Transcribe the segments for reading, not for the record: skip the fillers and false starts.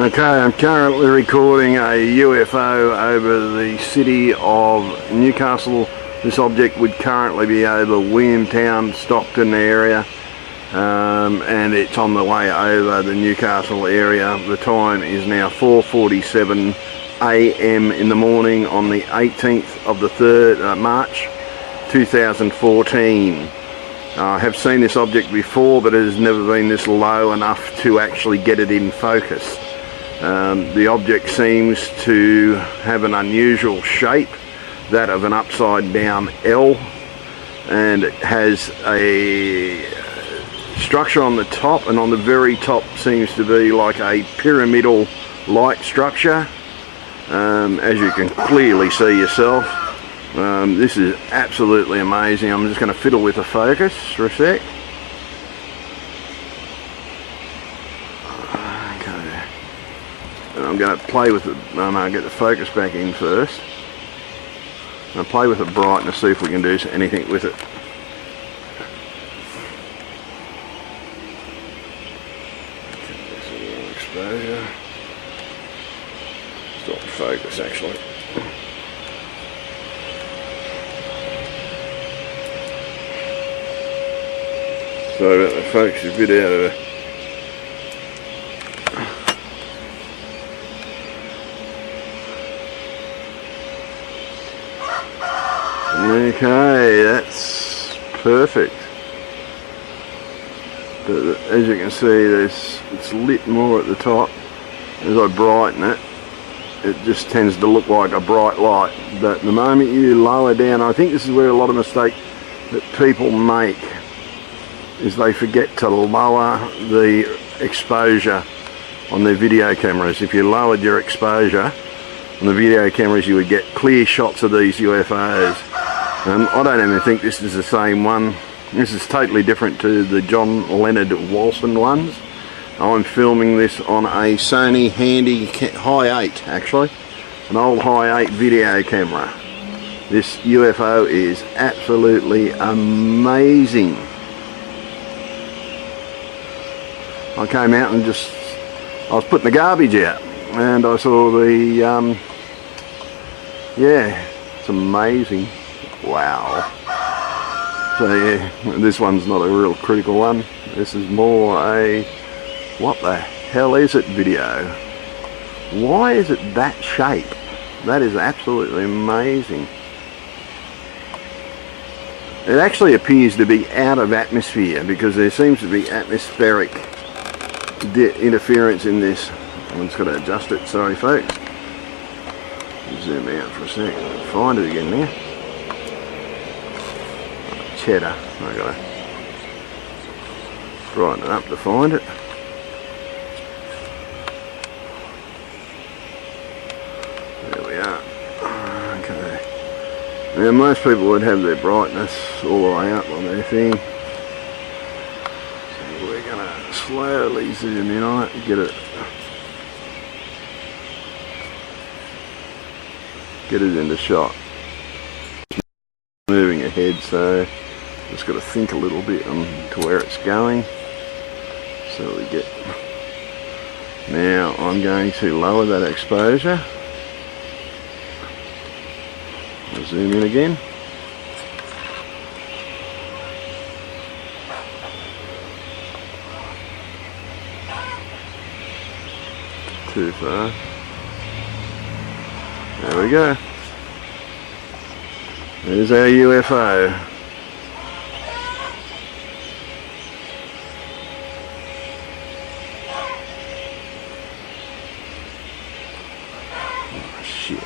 Okay, I'm currently recording a UFO over the city of Newcastle. This object would currently be over Williamtown, Stockton area, and it's on the way over the Newcastle area. The time is now 4:47 AM in the morning on the 18th of the 3rd March 2014. I have seen this object before, but it has never been this low enough to actually get it in focus. The object seems to have an unusual shape, that of an upside down L, and it has a structure on the top, and on the very top seems to be like a pyramidal light structure, as you can clearly see yourself. This is absolutely amazing. I'm just going to fiddle with the focus for a sec. I'm going to play with it. No, get the focus back in first. I'll play with the brightness, see if we can do anything with it. Exposure. Stop focus actually. Sorry about the focus, a bit out of it. Okay, that's perfect. As you can see, it's lit more at the top. As I brighten it, it just tends to look like a bright light. But the moment you lower down, I think this is where a lot of mistake that people make, is they forget to lower the exposure on their video cameras. If you lowered your exposure on the video cameras, you would get clear shots of these UFOs. I don't even think this is the same one. This is totally different to the John Leonard Walson ones. I'm filming this on a Sony Handy High 8, actually. An old High 8 video camera. This UFO is absolutely amazing. I came out and I was putting the garbage out, and I saw the, yeah, it's amazing. Wow. So yeah, this one's not a real critical one. This is more a what the hell is it video. Why is it that shape? That is absolutely amazing. It actually appears to be out of atmosphere because there seems to be atmospheric interference in this. I'm just going to adjust it, sorry folks. Zoom out for a second. Find it again now. Cheddar. I gotta brighten it up to find it. There we are. Okay. Now most people would have their brightness all the way up on their thing. So we're gonna slowly zoom in on it and get it into shot. Moving ahead, so just got to think a little bit on to where it's going. So we get. Now I'm going to lower that exposure. I'll zoom in again. Too far. There we go. There's our UFO. Oh, shit.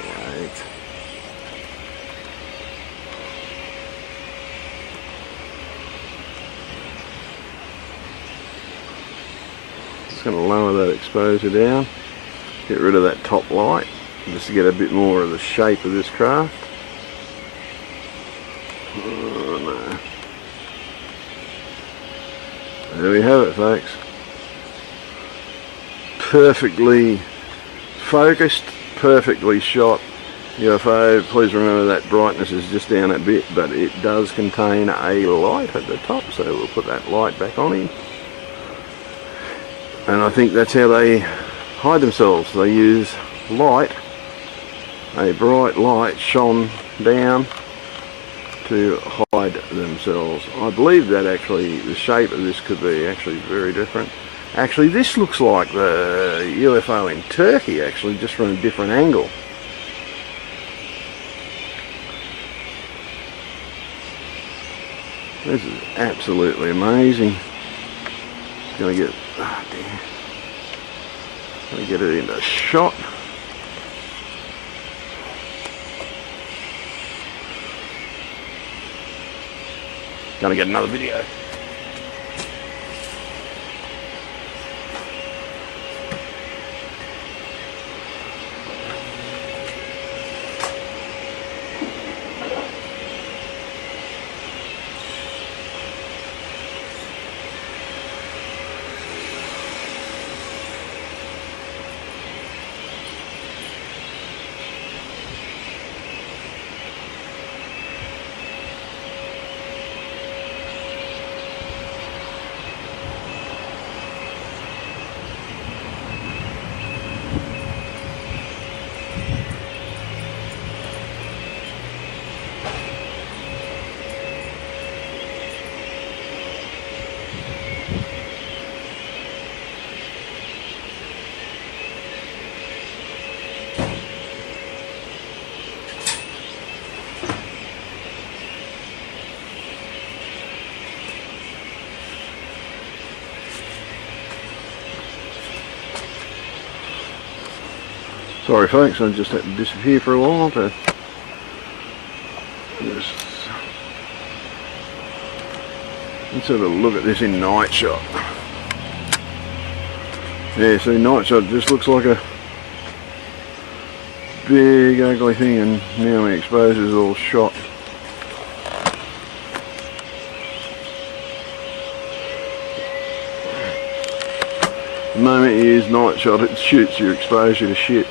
Just going to lower that exposure down. Get rid of that top light, just to get a bit more of the shape of this craft. Oh, no. There we have it, folks. Perfectly focused, perfectly shot UFO. Please remember that brightness is just down a bit, but it does contain a light at the top, so we'll put that light back on him. And I think that's how they hide themselves. They use light, a bright light shone down to hide themselves. I believe that actually the shape of this could be actually very different. Actually, this looks like the UFO in Turkey, actually, just from a different angle. This is absolutely amazing. Gonna get, oh dear. Gonna get it into shot. Gonna get another video. Sorry folks, I just had to disappear for a while to just, let's have a look at this in night shot. Yeah, see, night shot just looks like a big ugly thing, and now my exposure's all shot. The moment you use night shot, it shoots your exposure to shit.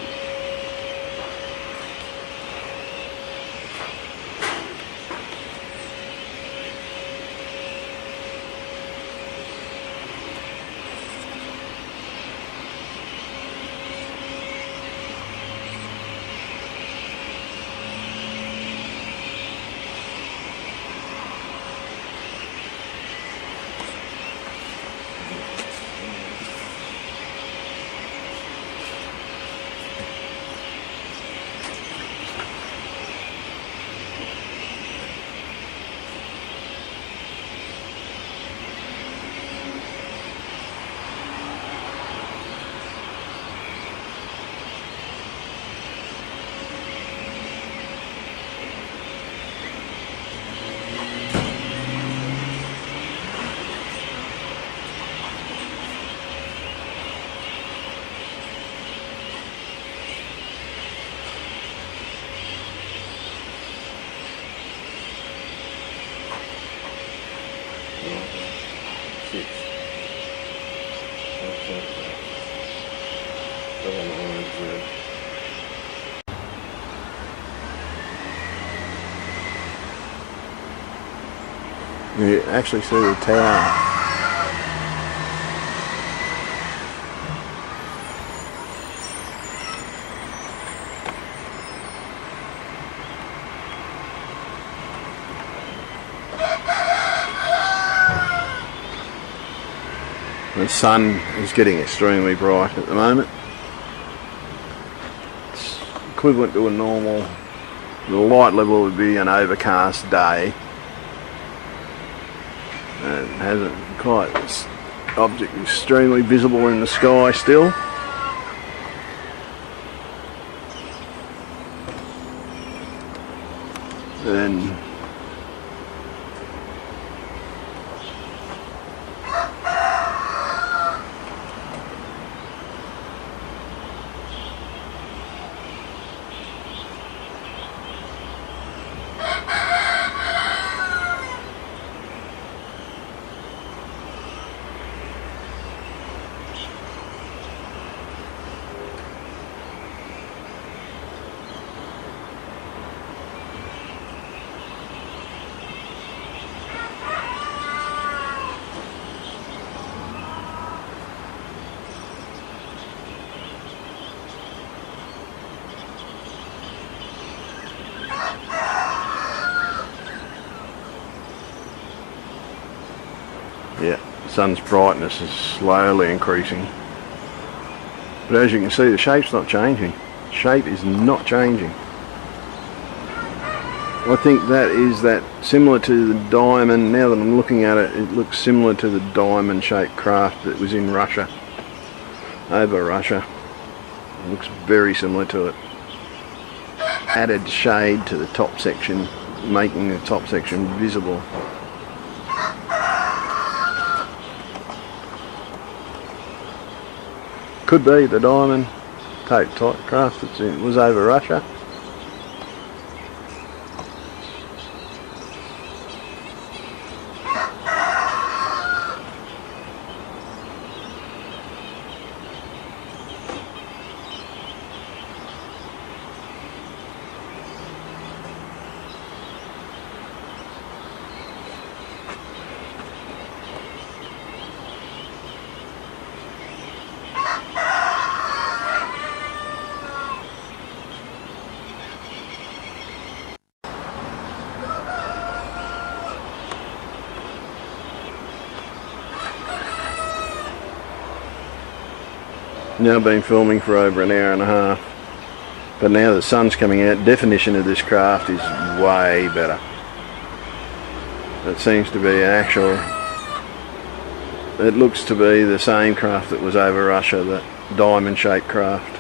You actually see the tower. The sun is getting extremely bright at the moment. It's equivalent to a normal, the light level would be an overcast day. And it hasn't quite, this object is extremely visible in the sky still. And sun's brightness is slowly increasing. But as you can see, the shape's not changing. Shape is not changing. I think that is similar to the diamond. Now that I'm looking at it, it looks similar to the diamond shaped craft that was in Russia, over Russia. It looks very similar to it. Added shade to the top section, making the top section visible. Could be the diamond type craft that was over Russia. Now I've been filming for over an hour and a half, but now the sun's coming out, definition of this craft is way better. It seems to be it looks to be the same craft that was over Russia, that diamond shaped craft.